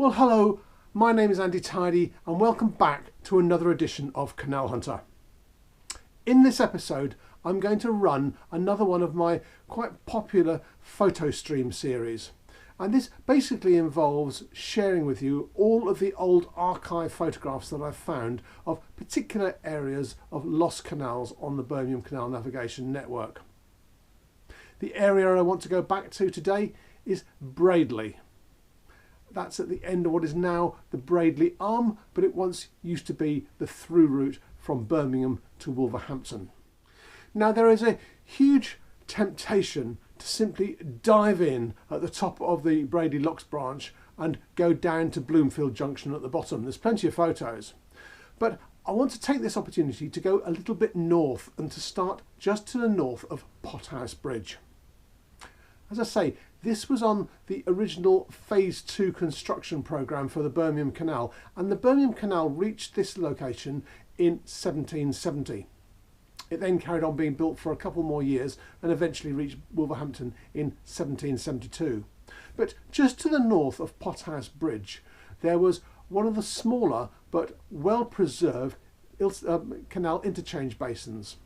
Well, hello, my name is Andy Tidy and welcome back to another edition of Canal Hunter. In this episode, I'm going to run another one of my quite popular Photostream series. And this basically involves sharing with you all of the old archive photographs that I've found of particular areas of lost canals on the Birmingham Canal Navigation Network. The area I want to go back to today is Braidley. That's at the end of what is now the Braidley Arm, but it once used to be the through route from Birmingham to Wolverhampton. Now there is a huge temptation to simply dive in at the top of the Braidley Locks branch and go down to Bloomfield Junction at the bottom. There's plenty of photos, but I want to take this opportunity to go a little bit north and to start just to the north of Pumphouse Bridge. As I say, this was on the original Phase 2 construction programme for the Birmingham Canal, and the Birmingham Canal reached this location in 1770. It then carried on being built for a couple more years and eventually reached Wolverhampton in 1772. But just to the north of Pumphouse Bridge, there was one of the smaller but well preserved canal interchange basins.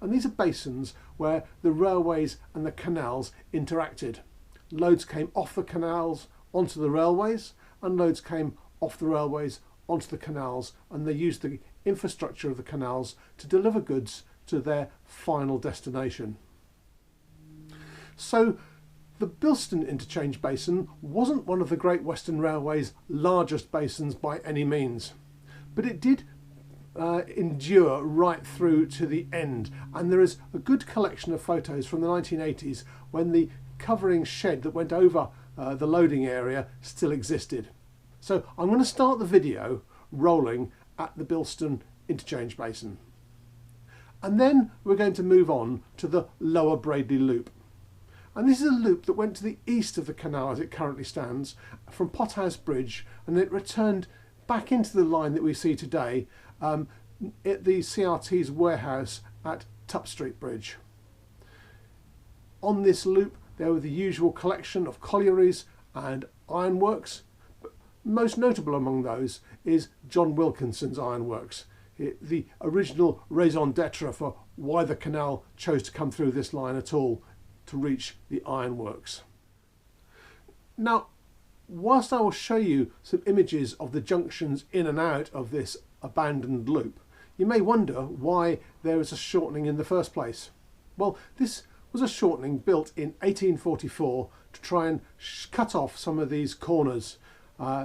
And these are basins where the railways and the canals interacted. Loads came off the canals onto the railways, and loads came off the railways onto the canals, and they used the infrastructure of the canals to deliver goods to their final destination. So the Bilston Interchange basin wasn't one of the Great Western Railway's largest basins by any means, but it did endure right through to the end, and there is a good collection of photos from the 1980s when the covering shed that went over the loading area still existed. So I'm going to start the video rolling at the Bilston Interchange basin, and then we're going to move on to the Lower Braidley Loop. And this is a loop that went to the east of the canal as it currently stands from Pumphouse Bridge, and it returned back into the line that we see today at the CRT's warehouse at Tup Street Bridge. On this loop there were the usual collection of collieries and ironworks, but most notable among those is John Wilkinson's ironworks, the original raison d'etre for why the canal chose to come through this line at all, to reach the ironworks. Now, whilst I will show you some images of the junctions in and out of this abandoned loop, you may wonder why there is a shortening in the first place. Well, this was a shortening built in 1844 to try and cut off some of these corners.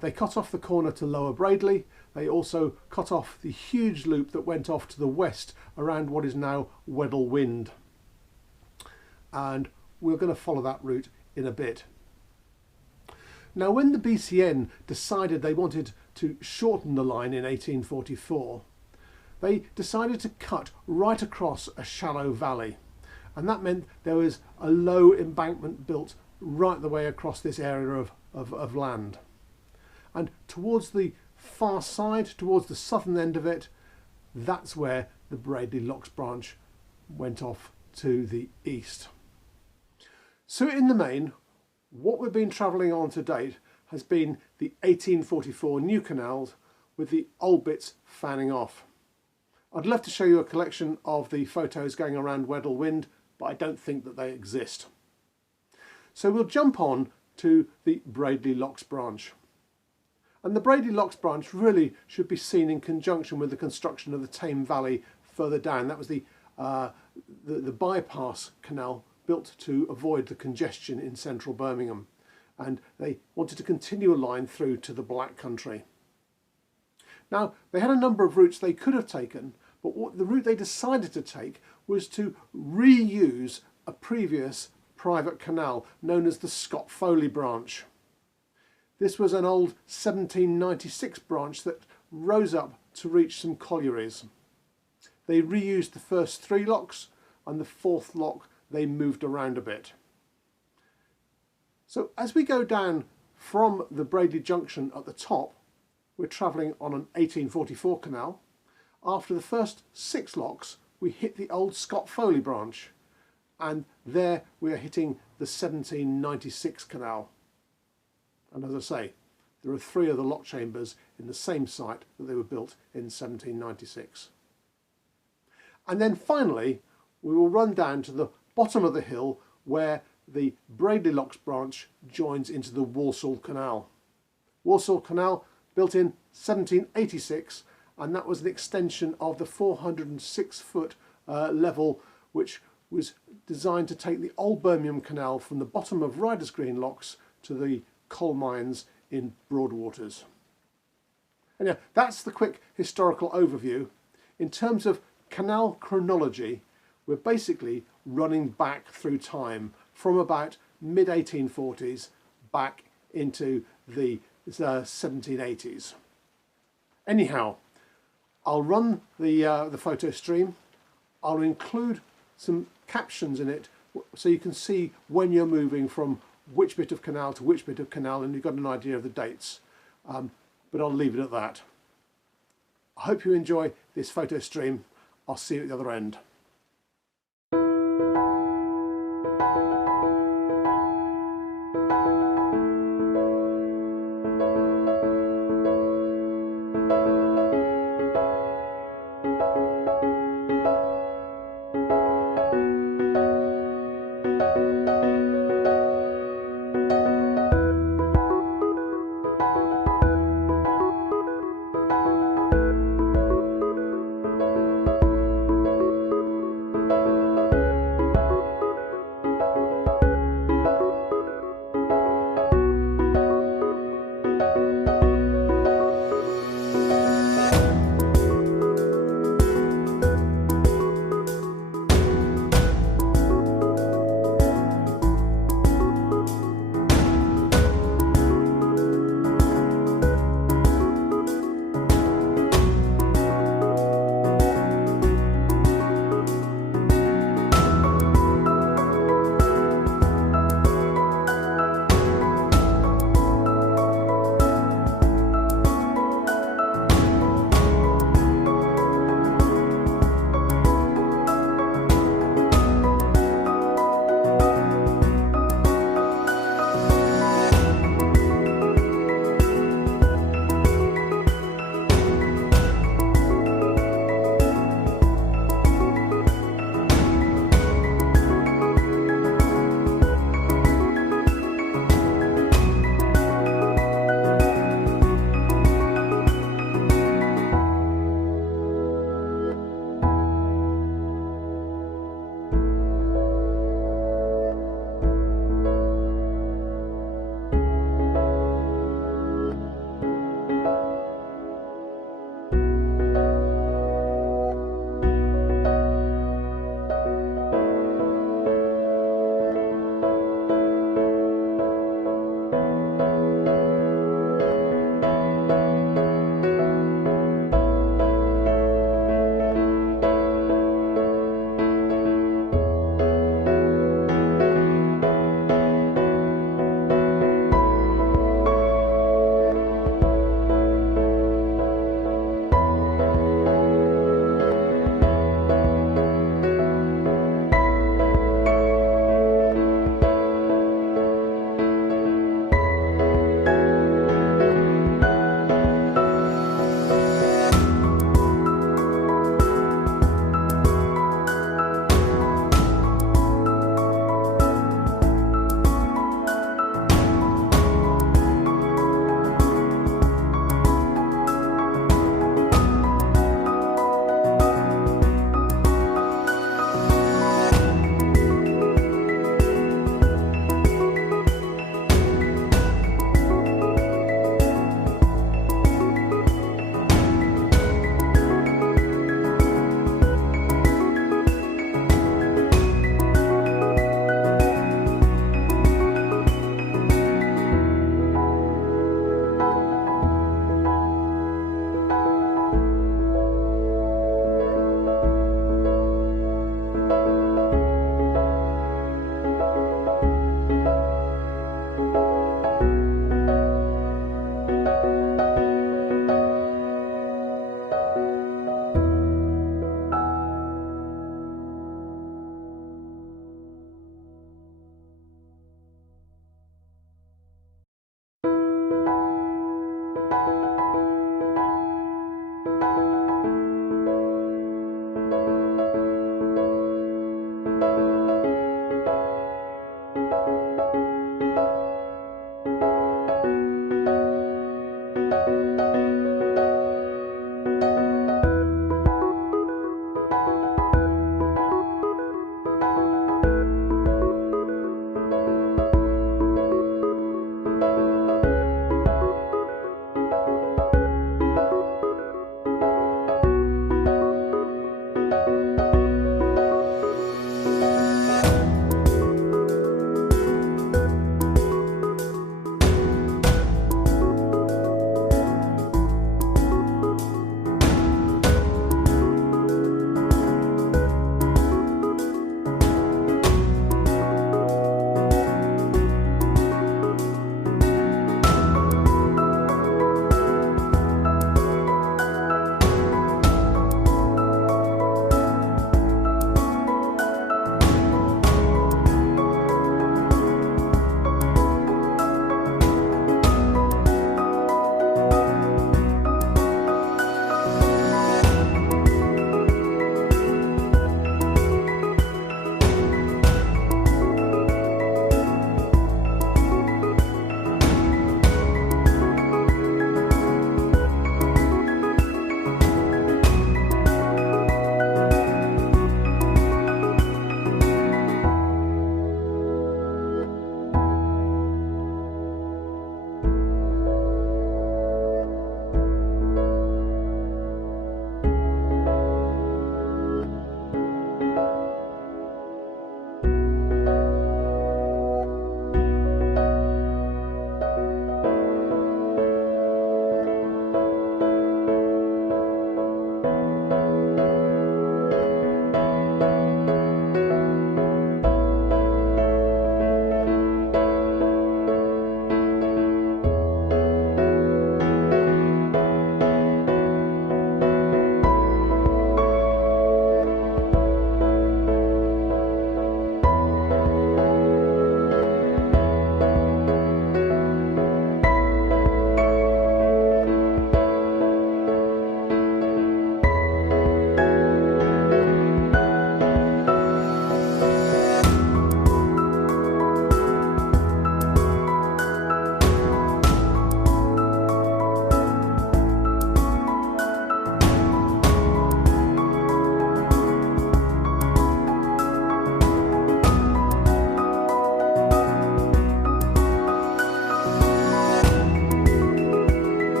They cut off the corner to Lower Braidley. They also cut off the huge loop that went off to the west around what is now Weddell Wynd. And we're going to follow that route in a bit. Now, when the BCN decided they wanted to shorten the line in 1844, they decided to cut right across a shallow valley. And that meant there was a low embankment built right the way across this area of land. And towards the far side, towards the southern end of it, that's where the Braidley Locks branch went off to the east. So in the main, what we've been travelling on to date has been the 1844 new canals with the old bits fanning off. I'd love to show you a collection of the photos going around Weddell Wynd, but I don't think that they exist. So we'll jump on to the Braidley Locks branch. And the Braidley Locks branch really should be seen in conjunction with the construction of the Tame Valley further down. That was the bypass canal built to avoid the congestion in central Birmingham, and they wanted to continue a line through to the Black Country. Now, they had a number of routes they could have taken, but the route they decided to take was to reuse a previous private canal known as the Foley branch. This was an old 1796 branch that rose up to reach some collieries. They reused the first 3 locks, and the 4th lock they moved around a bit. So as we go down from the Braidley Junction at the top, we're travelling on an 1844 canal. After the first 6 locks, we hit the old Foley branch, and there we are hitting the 1796 canal. And as I say, there are 3 of the lock chambers in the same site that they were built in 1796. And then finally, we will run down to the bottom of the hill where the Braidley Locks branch joins into the Walsall Canal. Walsall Canal, built in 1786, and that was an extension of the 406-foot level, which was designed to take the old Birmingham Canal from the bottom of Riders Green Locks to the coal mines in Broadwaters. And yeah, that's the quick historical overview. In terms of canal chronology, we're basically running back through time from about mid-1840s back into the 1780s. Anyhow, I'll run the photo stream. I'll include some captions in it so you can see when you're moving from which bit of canal to which bit of canal, and you've got an idea of the dates. But I'll leave it at that. I hope you enjoy this photo stream. I'll see you at the other end.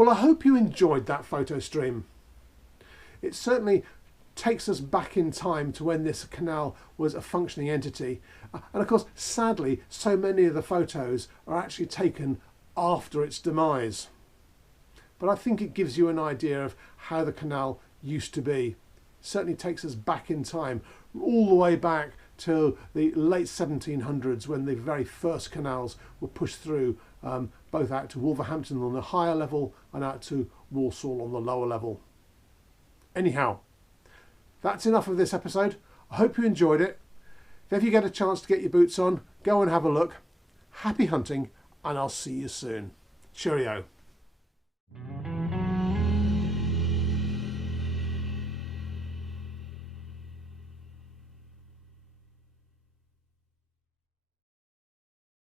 Well, I hope you enjoyed that photo stream. It certainly takes us back in time to when this canal was a functioning entity. And of course, sadly, so many of the photos are actually taken after its demise. But I think it gives you an idea of how the canal used to be. It certainly takes us back in time, all the way back to the late 1700s, when the very first canals were pushed through, both out to Wolverhampton on the higher level and out to Walsall on the lower level. Anyhow, that's enough of this episode. I hope you enjoyed it. If you get a chance to get your boots on, go and have a look. Happy hunting, and I'll see you soon. Cheerio.